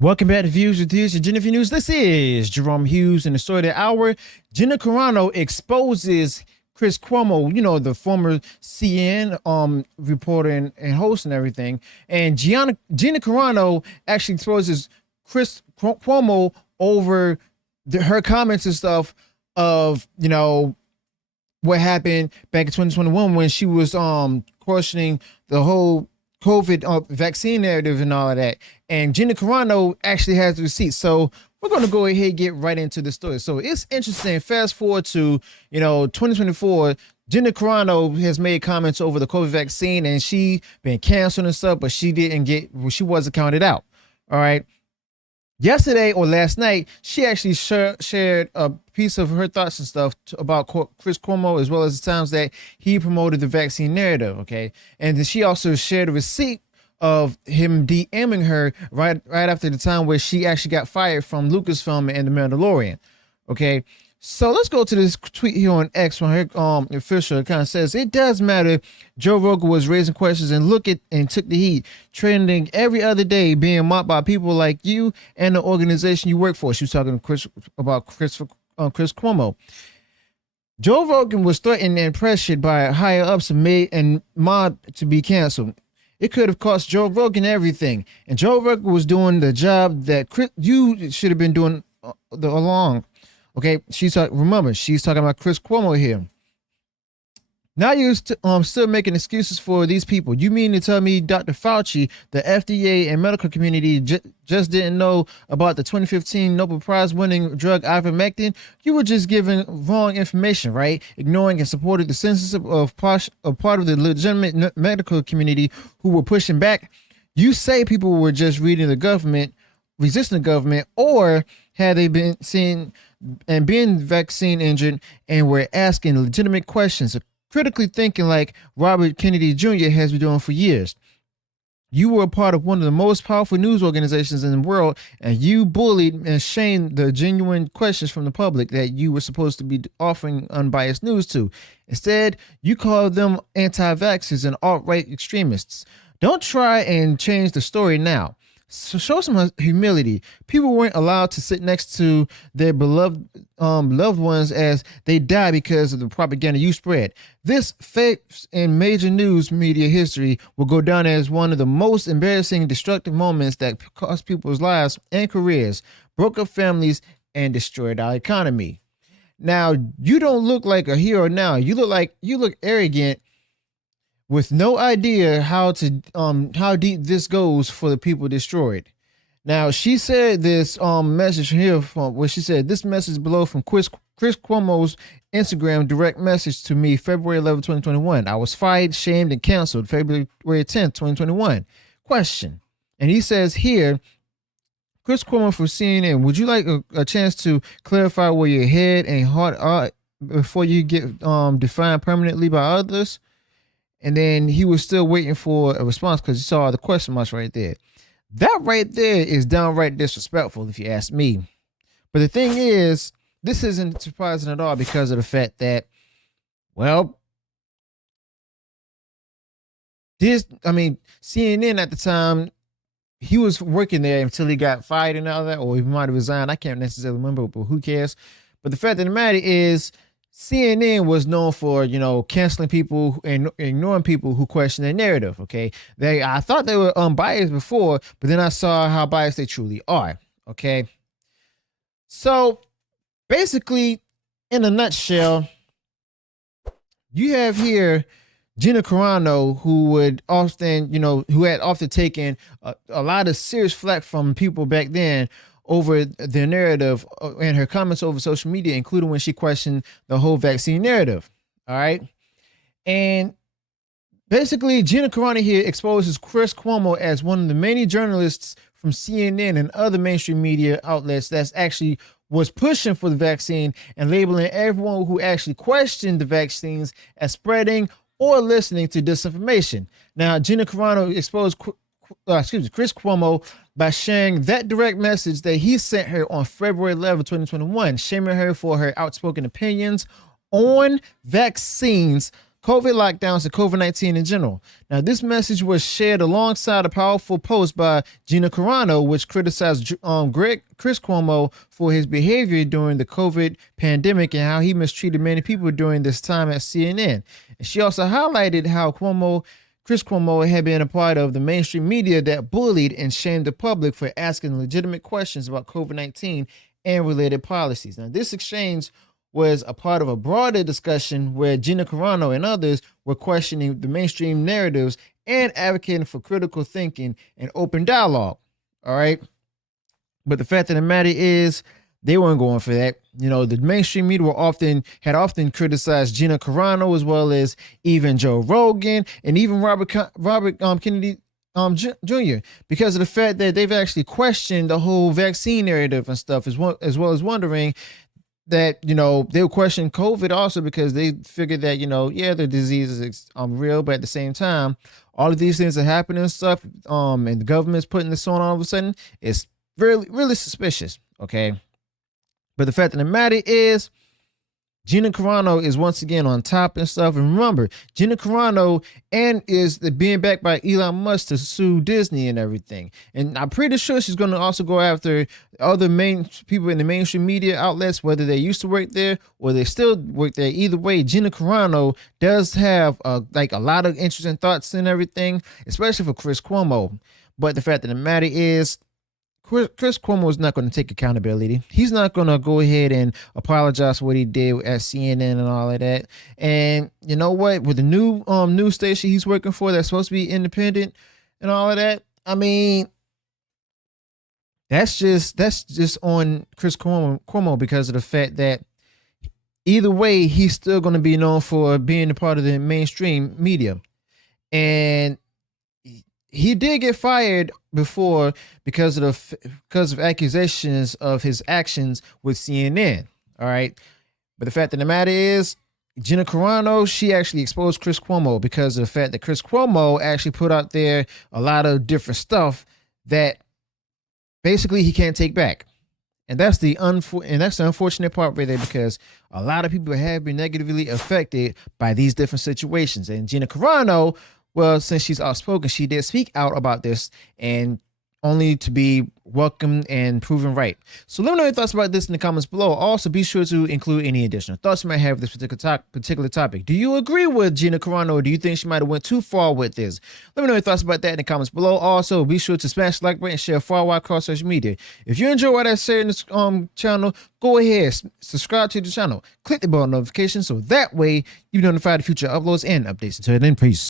Welcome back to Views with Hughes and Gina News. This is Jerome Hughes in the story of the hour. Gina Carano exposes Chris Cuomo, the former CN reporter and host and everything. And Gina Carano actually exposes Chris Cuomo over her comments and stuff of, what happened back in 2021 when she was questioning the whole COVID vaccine narrative and all of that. And Gina Carano actually has the receipts. So we're going to go ahead and get right into the story. So it's interesting. Fast forward to, 2024. Gina Carano has made comments over the COVID vaccine and she been canceled and stuff, but she wasn't counted out. All right. Yesterday or last night, she actually shared a piece of her thoughts and stuff about Chris Cuomo, as well as the times that he promoted the vaccine narrative. Okay. And then she also shared a receipt of him DMing her right after the time where she actually got fired from Lucasfilm and The Mandalorian. Okay. So let's go to this tweet here on X from her official. It kind of says, it does matter. Joe Rogan was raising questions and took the heat, trending every other day, being mocked by people like you and the organization you work for. She was talking to Chris Cuomo. Joe Rogan was threatened and pressured by higher ups and mobbed to be canceled. It could have cost Joe Rogan everything. And Joe Rogan was doing the job that you should have been doing along. Okay, she's talking about Chris Cuomo here. Now you're still making excuses for these people. You mean to tell me Dr. Fauci, the FDA, and medical community just didn't know about the 2015 Nobel Prize winning drug ivermectin? You were just giving wrong information, right? Ignoring and supporting the censorship of part of the legitimate medical community who were pushing back. You say people were just reading the government, resisting the government, or had they been seen and being vaccine injured and were asking legitimate questions, critically thinking like Robert Kennedy Jr. has been doing for years. You were a part of one of the most powerful news organizations in the world, and you bullied and shamed the genuine questions from the public that you were supposed to be offering unbiased news to. Instead, you called them anti-vaxxers and alt-right extremists. Don't try and change the story now. So show some humility. People weren't allowed to sit next to their beloved loved ones as they die because of the propaganda you spread. This fake in major news media history will go down as one of the most embarrassing, destructive moments that cost people's lives and careers, broke up families, and destroyed our economy. Now, you don't look like a hero now. You look arrogant, with no idea how deep this goes for the people destroyed. Now, she said this message here from where she said this message below from Chris Cuomo's Instagram direct message to me, February 11, 2021. I was fired, shamed, and canceled February 10th, 2021. Question. And he says here, Chris Cuomo for CNN, would you like a chance to clarify where your head and heart are before you get defined permanently by others? And then he was still waiting for a response because he saw the question marks right there. That right there is downright disrespectful, if you ask me. But the thing is, this isn't surprising at all because of the fact that, CNN at the time, he was working there until he got fired and all that, or he might have resigned. I can't necessarily remember, but who cares? But the fact of the matter is, CNN was known for, canceling people and ignoring people who question their narrative. Okay. I thought they were unbiased before, but then I saw how biased they truly are. Okay. So basically, in a nutshell, you have here Gina Carano, who had often taken a lot of serious flack from people back then over the narrative and her comments over social media, including when she questioned the whole vaccine narrative. All right. And basically, Gina Carano here exposes Chris Cuomo as one of the many journalists from CNN and other mainstream media outlets that's actually was pushing for the vaccine and labeling everyone who actually questioned the vaccines as spreading or listening to disinformation. Now, Gina Carano exposed Chris Cuomo by sharing that direct message that he sent her on February 11, 2021, shaming her for her outspoken opinions on vaccines, COVID lockdowns and COVID-19 in general. Now, this message was shared alongside a powerful post by Gina Carano, which criticized Chris Cuomo for his behavior during the COVID pandemic and how he mistreated many people during this time at CNN. And she also highlighted how Chris Cuomo had been a part of the mainstream media that bullied and shamed the public for asking legitimate questions about COVID-19 and related policies. Now, this exchange was a part of a broader discussion where Gina Carano and others were questioning the mainstream narratives and advocating for critical thinking and open dialogue. All right. But the fact of the matter is, they weren't going for that. You know, the mainstream media had often criticized Gina Carano, as well as even Joe Rogan and even Robert Kennedy Jr. because of the fact that they've actually questioned the whole vaccine narrative and stuff, as well as wondering that, you know, they would question COVID also because they figured that, you know, yeah, the disease is real, but at the same time, all of these things are happening and stuff, and the government's putting this on all of a sudden, it's really suspicious. Okay. But the fact of the matter is, Gina Carano is once again on top and stuff. And remember, Gina Carano is being backed by Elon Musk to sue Disney and everything. And I'm pretty sure she's going to also go after other main people in the mainstream media outlets, whether they used to work there or they still work there. Either way, Gina Carano does have like a lot of interesting thoughts and everything, especially for Chris Cuomo. But the fact of the matter is, Chris Cuomo is not going to take accountability. He's not going to go ahead and apologize for what he did at CNN and all of that. And you know what? With the new news station he's working for that's supposed to be independent and all of that, I mean, that's just on Chris Cuomo because of the fact that either way, he's still going to be known for being a part of the mainstream media. And he did get fired before because of accusations of his actions with CNN. All right. But the fact of the matter is, Gina Carano, she actually exposed Chris Cuomo because of the fact that Chris Cuomo actually put out there a lot of different stuff that basically he can't take back. And that's the unfortunate part right there, because a lot of people have been negatively affected by these different situations. And Gina Carano, well, since she's outspoken, she did speak out about this, and only to be welcomed and proven right. So let me know your thoughts about this in the comments below. Also, be sure to include any additional thoughts you might have with this particular topic. Do you agree with Gina Carano, or do you think she might have went too far with this? Let me know your thoughts about that in the comments below. Also, be sure to smash the like button and share far wide across social media. If you enjoy what I say in this channel, go ahead, subscribe to the channel. Click the bell notification so that way you be notified of future uploads and updates. Until then, peace.